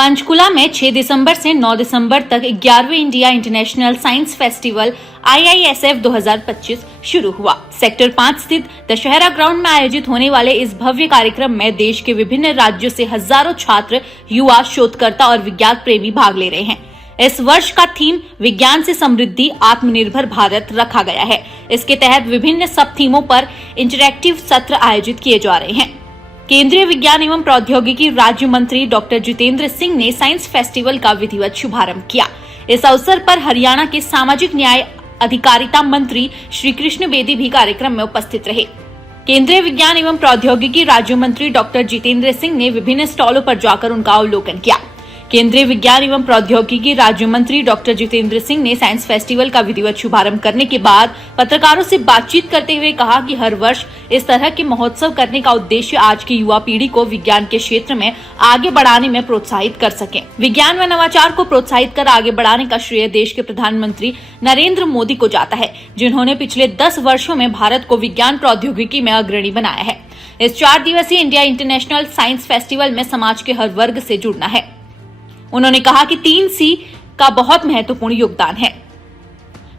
पंचकुला में 6 दिसंबर से 9 दिसंबर तक 11वें India International Science Festival IISF 2025 शुरू हुआ। सेक्टर 5 स्थित दशहरा ग्राउंड में आयोजित होने वाले इस भव्य कार्यक्रम में देश के विभिन्न राज्यों से हजारों छात्र, युवा, शोधकर्ता और विज्ञान प्रेमी भाग ले रहे हैं। इस वर्ष का थीम विज्ञान से समृद्धि, आत्मनिर्भर भारत रखा गया है। इसके तहत विभिन्न सब थीमों पर इंटरैक्टिव सत्र आयोजित किए जा रहे हैं। केंद्रीय विज्ञान एवं प्रौद्योगिकी राज्य मंत्री डॉक्टर जितेंद्र सिंह ने साइंस फेस्टिवल का विधिवत शुभारंभ किया। इस अवसर पर हरियाणा के सामाजिक न्याय अधिकारिता मंत्री श्री कृष्ण बेदी भी कार्यक्रम में उपस्थित रहे। केंद्रीय विज्ञान एवं प्रौद्योगिकी राज्य मंत्री डॉक्टर जितेंद्र सिंह ने विभिन्न स्टॉलों पर जाकर उनका अवलोकन किया। केंद्रीय विज्ञान एवं प्रौद्योगिकी राज्य मंत्री डॉक्टर जितेंद्र सिंह ने साइंस फेस्टिवल का विधिवत शुभारंभ करने के बाद पत्रकारों से बातचीत करते हुए कहा कि हर वर्ष इस तरह के महोत्सव करने का उद्देश्य आज की युवा पीढ़ी को विज्ञान के क्षेत्र में आगे बढ़ाने में प्रोत्साहित कर सके। विज्ञान व नवाचार को प्रोत्साहित कर आगे बढ़ाने का श्रेय देश के प्रधानमंत्री नरेंद्र मोदी को जाता है, जिन्होंने पिछले 10 वर्षों में भारत को विज्ञान प्रौद्योगिकी में अग्रणी बनाया है। इस 4 दिवसीय इंडिया इंटरनेशनल साइंस फेस्टिवल में समाज के हर वर्ग से जुड़ना है। उन्होंने कहा कि 3 C का बहुत महत्वपूर्ण योगदान है।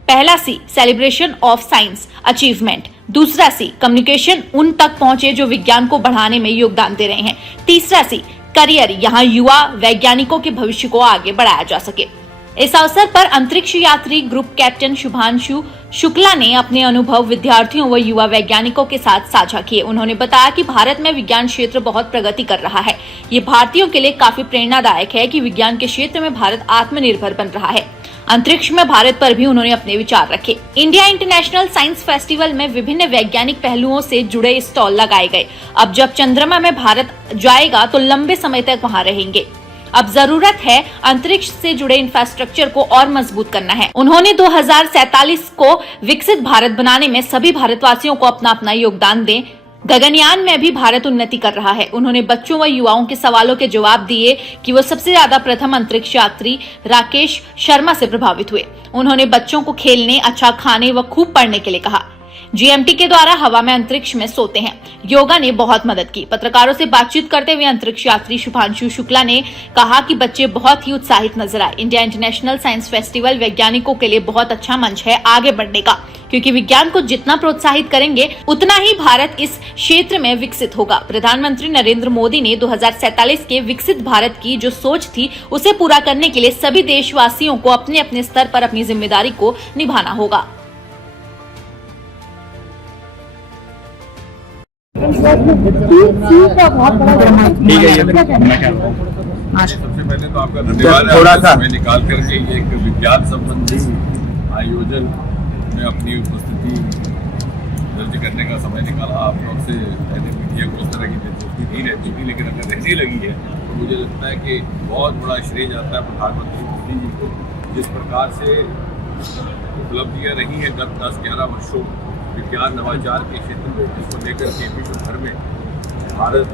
पहला C celebration of science achievement, दूसरा C कम्युनिकेशन, उन तक पहुंचे जो विज्ञान को बढ़ाने में योगदान दे रहे हैं, तीसरा C करियर, यहाँ युवा वैज्ञानिकों के भविष्य को आगे बढ़ाया जा सके। इस अवसर पर अंतरिक्ष यात्री ग्रुप कैप्टन शुभांशु शुक्ला ने अपने अनुभव विद्यार्थियों व युवा वैज्ञानिकों के साथ साझा किए। उन्होंने बताया कि भारत में विज्ञान क्षेत्र बहुत प्रगति कर रहा है। ये भारतीयों के लिए काफी प्रेरणादायक है कि विज्ञान के क्षेत्र में भारत आत्मनिर्भर बन रहा है। अंतरिक्ष में भारत पर भी उन्होंने अपने विचार रखे। इंडिया इंटरनेशनल साइंस फेस्टिवल में विभिन्न वैज्ञानिक पहलुओं से जुड़े स्टॉल लगाए गए। अब जब चंद्रमा में भारत जाएगा तो लंबे समय तक वहाँ रहेंगे। अब जरूरत है अंतरिक्ष से जुड़े इंफ्रास्ट्रक्चर को और मजबूत करना है। उन्होंने 2047 को विकसित भारत बनाने में सभी भारतवासियों को अपना अपना योगदान दें। गगनयान में भी भारत उन्नति कर रहा है। उन्होंने बच्चों व युवाओं के सवालों के जवाब दिए कि वो सबसे ज्यादा प्रथम अंतरिक्ष यात्री राकेश शर्मा से प्रभावित हुए। उन्होंने बच्चों को खेलने, अच्छा खाने व खूब पढ़ने के लिए कहा। GMT के द्वारा हवा में अंतरिक्ष में सोते हैं। योगा ने बहुत मदद की। पत्रकारों से बातचीत करते हुए अंतरिक्ष यात्री शुभांशु शुक्ला ने कहा कि बच्चे बहुत ही उत्साहित नजर आए। इंडिया इंटरनेशनल साइंस फेस्टिवल वैज्ञानिकों के लिए बहुत अच्छा मंच है आगे बढ़ने का, क्योंकि विज्ञान को जितना प्रोत्साहित करेंगे उतना ही भारत इस क्षेत्र में विकसित होगा। प्रधानमंत्री नरेंद्र मोदी ने 2047 के विकसित भारत की जो सोच थी उसे पूरा करने के लिए सभी देशवासियों को अपने अपने स्तर पर अपनी जिम्मेदारी को निभाना होगा। ठीक है, सबसे पहले तो आपका धन्यवाद थोड़ा सा मैं निकाल करके ये एक विज्ञान संबंधी आयोजन में अपनी उपस्थिति दर्ज करने का समय निकाला। आप लोग से पहले मीडिया को इस तरह की दिलचस्पी नहीं रहती थी, लेकिन अगर रहने लगी है तो मुझे लगता है कि बहुत बड़ा श्रेय जाता है प्रधानमंत्री मोदी जी को। जिस प्रकार से उपलब्धियाँ रही हैं गत 10-11 वर्षों विज्ञान नवाचार के क्षेत्र में, जिसको लेकर के विश्व भर में भारत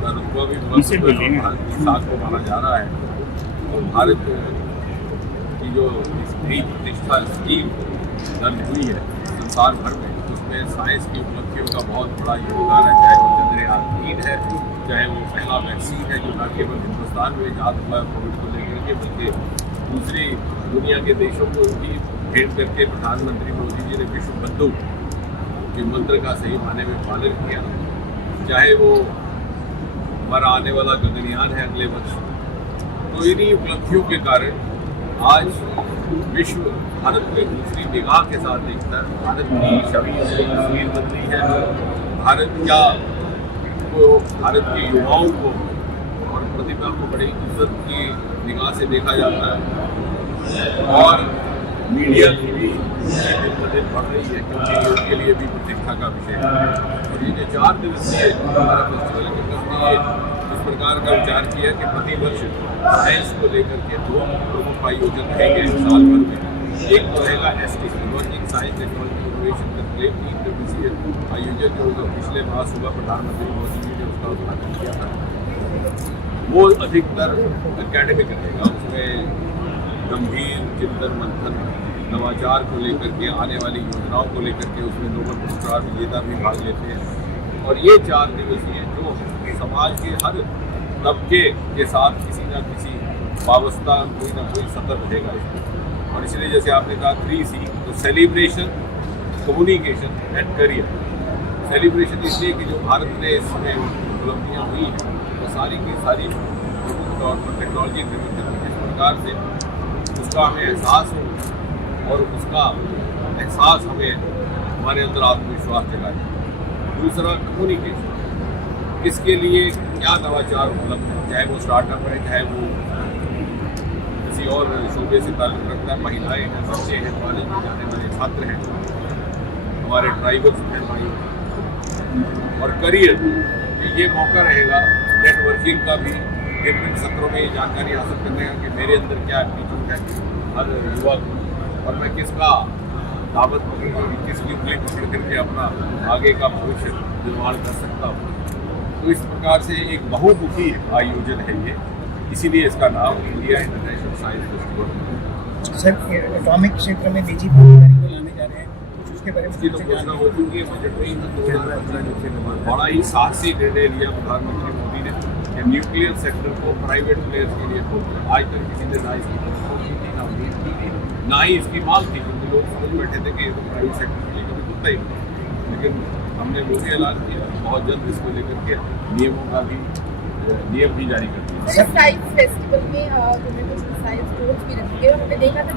का रुतबा भी भारत की साख को माना जा रहा है। और भारत की जो नई प्रतिष्ठा स्कीम दर्ज हुई है संसार भर में, उसमें साइंस की उपलब्धियों का बहुत बड़ा योगदान है। चाहे वो चंद्रयान 3 है, चाहे वो पहला वैक्सीन है जो न केवल हिंदुस्तान में इजाद हुआ है कोविड को लेकर के, बल्कि दूसरी दुनिया के देशों को भी भेंट करके प्रधानमंत्री मोदी जी ने विश्व बंधु के मंत्र का सही माने में पालन किया। चाहे वो हमारा आने वाला गगनयान है अगले वर्ष, तो इन्हीं उपलब्धियों के कारण आज विश्व भारत में दूसरी निगाह के साथ देखता है। भारत की छवि से तस्वीर बदली है। भारत के युवाओं को और प्रतिभा को बड़ी इज्जत की निगाह से देखा जाता है और मीडिया की भी दिन ब दिन बढ़ रही है, क्योंकि उसके लिए भी प्रतिष्ठा का विषय है। और ये जो 4 दिवसीय हमारा फेस्टिवल के प्रति इस प्रकार का विचार किया कि प्रतिवर्ष साइंस को लेकर के 2 प्रमुख आयोजन रहेंगे साल भर में। एक तो रहेगा ST emerging science technology innovation conclave 3 दिवसीय आयोजन जो पिछले माह सुबह प्रधानमंत्री मोदी जी ने उसका उद्घाटन किया था। वो अधिकतर एकेडमिक रहेगा। उसमें गंभीर चिंतन मंथन नवाचार को लेकर के, आने वाली योजनाओं को लेकर के, उसमें नोबेल पुरस्कार विजेता भी भाग लेते हैं। और ये 4 दिवसीय जो समाज के हर तबके के साथ किसी न किसी वाबस्ता कोई ना कोई सतर रहेगा इसमें। और इसलिए जैसे आपने कहा 3C, तो celebration, communication and career. Celebration इसलिए कि जो भारत में इसमें उपलब्धियाँ हुई हैं वो सारी की सारी तौर पर टेक्नोलॉजी ड्रिवन इस प्रकार से उसका हमें एहसास हो और उसका एहसास हमें हमारे अंदर आत्मविश्वास जगाए। दूसरा कम्युनिकेशन, इसके लिए क्या नवाचार उपलब्ध है, चाहे वो स्टार्टअप है, चाहे वो किसी और शोबे से ताल्लुक़ रखता है, महिलाएं हैं, बच्चे हैं, कॉलेज में जाने वाले छात्र हैं, हमारे ट्राइबल्स हैं भाई। और करियर, ये मौका रहेगा नेटवर्किंग का भी, विभिन्न सत्रों में ये जानकारी हासिल करने का कि मेरे अंदर क्या एप्टीट्यूड है हर युवा को, और मैं किसका दावत पकड़ूँ, किसकी उंगली पकड़ करके अपना आगे का भविष्य निर्माण कर सकता हूँ। तो इस प्रकार से एक बहुमुखी आयोजन है ये, इसीलिए इसका नाम India International Science festival. Sir, atomic क्षेत्र में निजी भागीदारी को लाने जा रहे हैं, कुछ उसके बारे में इसकी तो घोषणा हो चुकी है बजट में। 2015 बड़ा ही साहसी निर्णय लिया प्रधानमंत्री मोदी ने कि न्यूक्लियर सेक्टर को प्राइवेट प्लेयर्स के लिए खोलना। आज तक किसी ने ना इसकी घोषणा की थी, ना उम्मीद की थी, ना ही इसकी मांग थी, क्योंकि लोग समझ बैठे थे कि ये तो प्राइवेट सेक्टर के लिए कभी होता ही नहीं। लेकिन हमने वो भी ऐलान किया, बहुत जल्द इसको लेकर के नियमों का भी नियम भी जारी कर दिया। साइंस फेस्टिवल में तुम्हें कुछ साइंस कोर्स भी रखेंगे और हमने देखा था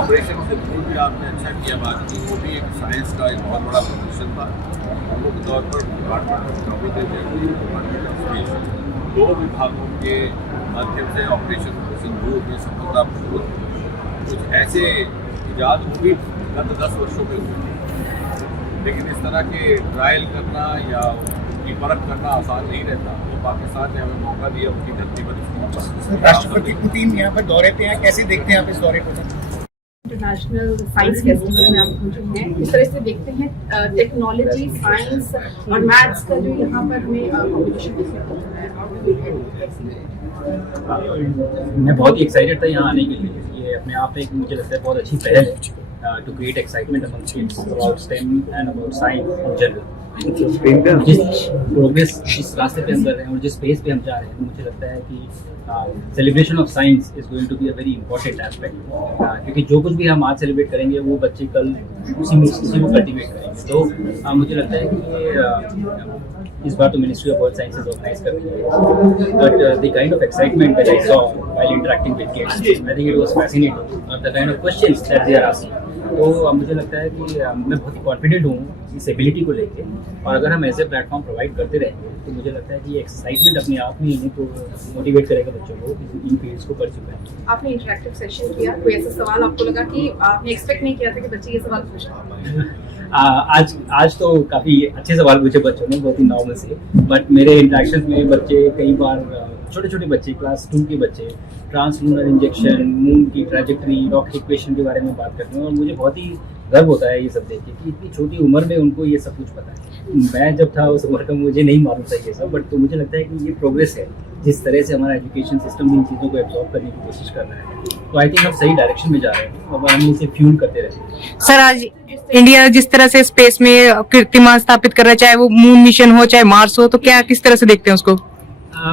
ऑपरेशन सिंदूर भी आपने अच्छा किया बात की, वो भी एक साइंस का एक बहुत बड़ा प्रदर्शन था। प्रमुख तौर पर department of communication, department of space, दो विभागों के माध्यम से ऑपरेशन सिंदूर में सफलतापूर्वक कुछ ऐसे इजाद वो भी गत 10 वर्षों में हुई, लेकिन इस तरह के ट्रायल करना या उनकी परख करना आसान नहीं रहता। तो पाकिस्तान ने हमें मौका दिया उनकी धरती पर। राष्ट्रपति पुतिन यहाँ पर दौरे पे हैं, कैसे देखते हैं आप इस दौरे को? इंटरनेशनल साइंस फेस्टिवल में आप पहुंचे हैं, इस तरह से देखते हैं टेक्नोलॉजी, साइंस और मैथ्स का जो यहाँ पर हमें कॉम्पिटिशन देखने को मिल रहा है। मैं बहुत ही एक्साइटेड था यहाँ आने के लिए। ये अपने आप में एक मुझे लगता है बहुत अच्छी पहल है to create excitement among kids about STEM and about science in general. जिस प्रोग्रेस जिस रास्ते पे हम कर रहे हैं और जिस स्पेस पे हम जा रहे हैं, मुझे लगता है कि celebration of science is going to be a very important aspect, क्योंकि जो कुछ भी हम आज सेलिब्रेट करेंगे वो बच्चे कल उसी को कल्टिवेट करेंगे। तो मुझे लगता है कि ये इस बार तो ministry of world sciences organise कर रही है, but the kind of excitement that I saw while interacting with kids, I think it was fascinating, और the kind of questions that they are asking. तो मुझे लगता है कि मैं बहुत ही कॉन्फिडेंट हूँ इस एबिलिटी को लेके, और अगर हम ऐसे प्लेटफॉर्म प्रोवाइड करते रहेंगे तो मुझे लगता है कि ये एक्साइटमेंट अपने आप में ही तो मोटिवेट करेगा बच्चों को इन फील्ड्स को परस्यू करें। आपने इंटरेक्टिव सेशन किया, कोई ऐसा सवाल आपको लगा कि आपने एक्सपेक्ट नहीं किया था कि बच्चे ये सवाल पूछें? आज तो काफ़ी अच्छे सवाल पूछे बच्चों ने, बहुत ही नॉर्मल से, बट मेरे इंटरेक्शन में बच्चे कई बार छोटे छोटे बच्चे, क्लास 2 के बच्चे ट्रांसलूनर इंजेक्शन, मून की ट्रैजेक्टरी, रॉकेट इक्वेशन के बारे में बात करते हैं, और मुझे बहुत ही गर्व होता है ये सब देख के कि इतनी छोटी उम्र में उनको ये सब कुछ पता है। मैं जब था उस उम्र का मुझे नहीं मालूम था ये सब, बट तो मुझे लगता है कि ये प्रोग्रेस है, जिस तरह से हमारा एजुकेशन सिस्टम इन चीज़ों को एब्जॉर्ब करने की कोशिश कर रहा है। तो आई थिंक हम सही डायरेक्शन में जा रहे हैं और हम इसे फ्यूल करते रहें। सर, आज इंडिया जिस तरह से स्पेस में कीर्तिमान स्थापित कर रहा है, चाहे वो मून मिशन हो चाहे मार्स हो, तो क्या किस तरह से देखते हैं उसको?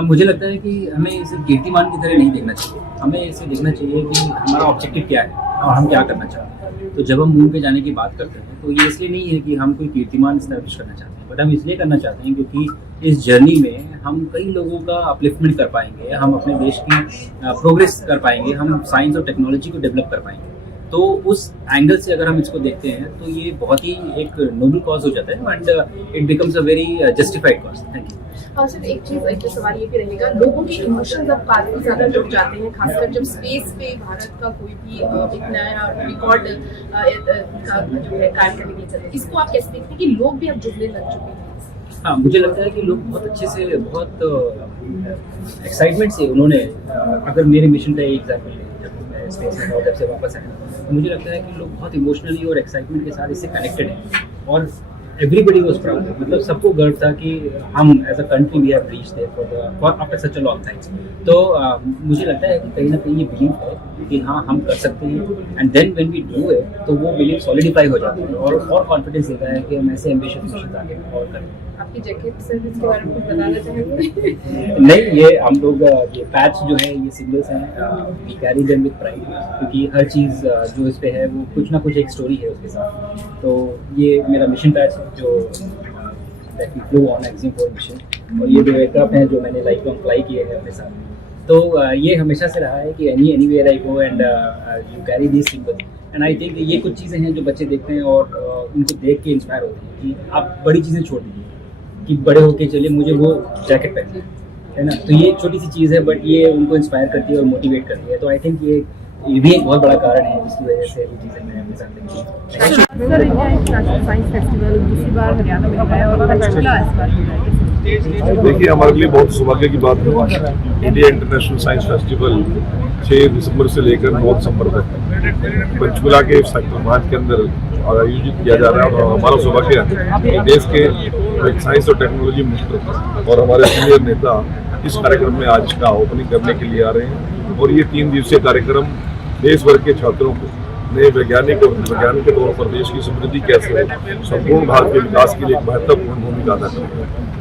मुझे लगता है कि हमें इसे कीर्तिमान की तरह नहीं देखना चाहिए, हमें इसे देखना चाहिए कि हमारा ऑब्जेक्टिव क्या है और हम क्या करना चाहते हैं। तो जब हम मून पे जाने की बात करते हैं तो ये इसलिए नहीं है कि हम कोई कीर्तिमान स्टैब्लिश करना चाहते हैं, बट हम इसलिए करना चाहते हैं क्योंकि इस जर्नी में हम कई लोगों का अपलिफ्टमेंट कर पाएंगे, हम अपने देश की प्रोग्रेस कर पाएंगे, हम साइंस और टेक्नोलॉजी को डेवलप कर पाएंगे। तो उस एंगल से अगर हम इसको देखते हैं तो ये बहुत ही एक नोबल कॉज हो जाता है, and it becomes a very justified cause. Thank you. और सिर्फ एक चीज, एक सवाल ये भी रहेगा, लोगों के इमोशंस अब काफी ज्यादा जुड़ जाते हैं, खासकर जब स्पेस पे भारत का कोई भी एक नया रिकॉर्ड का जो है कायम करने के चलते, इसको आप कैसे देखते हैं कि लोग भी अब जुड़ने लग चुके हैं? हाँ, मुझे लगता है कि लोग बहुत अच्छे से, बहुत एक्साइटमेंट से उन्होंने, अगर मेरे मिशन का एग्जाम्पल लें, जब मैं स्पेस में था, जब से वापस आया, तो मुझे लगता है कि लोग बहुत इमोशनली और एक्साइटमेंट के साथ इससे कनेक्टेड हैं, और एवरीबडी वाज प्राउड, मतलब सबको गर्व था कि हम as a country we have reached there for after such a long time. तो मुझे लगता है कि कहीं ना कहीं ये बिलीफ है कि हाँ हम कर सकते हैं, and then when we do it तो वो बिलीव सॉलिडिफाई हो जाता है और कॉन्फिडेंस देता है कि हम ऐसे एम्बिशियस मिशन आगे और करें। आपकी जैकेट सर्विस के बारे में कुछ बताना चाहेंगे? नहीं, ये हम लोग ये पैच जो है ये सिंगल्स हैं, we carry them with pride, क्योंकि हर चीज़ जो इस पे है वो कुछ ना कुछ एक स्टोरी है उसके साथ। तो ये मेरा मिशन पैच जो that we flew on Axiom 4 mission, और ये जो एयरक्राफ्ट हैं जो मैंने लाइफ लॉन्ग फ्लाई किए हैं अपने साथ, तो ये हमेशा से रहा है कि anywhere I go and you carry this symbol. And I think ये कुछ चीज़ें हैं जो बच्चे देखते हैं और उनको देख के इंस्पायर होते हैं कि आप बड़ी चीज़ें छोड़ दीजिए, कि बड़े होके चलिए मुझे वो जैकेट पहननी है ना। तो ये छोटी सी चीज़ है बट ये उनको इंस्पायर करती है और मोटिवेट करती है। तो आई थिंक ये भी एक बहुत बड़ा कारण है जिसकी वजह से ये चीज़ें मैंने अपने साथ देखी। Sir, India International Science festival दूसरी बार हरियाणा में हो रहा है और पंचकुला इस बार हो रहा है। देखिए, हमारे लिए बहुत सौभाग्य की बात है। इंडिया इंटरनेशनल साइंस फेस्टिवल 6 दिसंबर से लेकर 9 दिसंबर तक पंचकुला के सेक्टर 5 के अंदर आयोजित किया जा रहा है। और हमारा सौभाग्य है कि देश के साइंस और टेक्नोलॉजी मिनिस्टर और हमारे सीनियर नेता इस कार्यक्रम में आज का ओपनिंग करने के लिए आ रहे हैं। और ये 3 दिवसीय कार्यक्रम देश भर के छात्रों को नए वैज्ञानिक के तौर पर देश की समृद्धि कैसे हो, संपूर्ण भारत के विकास के लिए एक महत्वपूर्ण भूमिका अदा करेगा।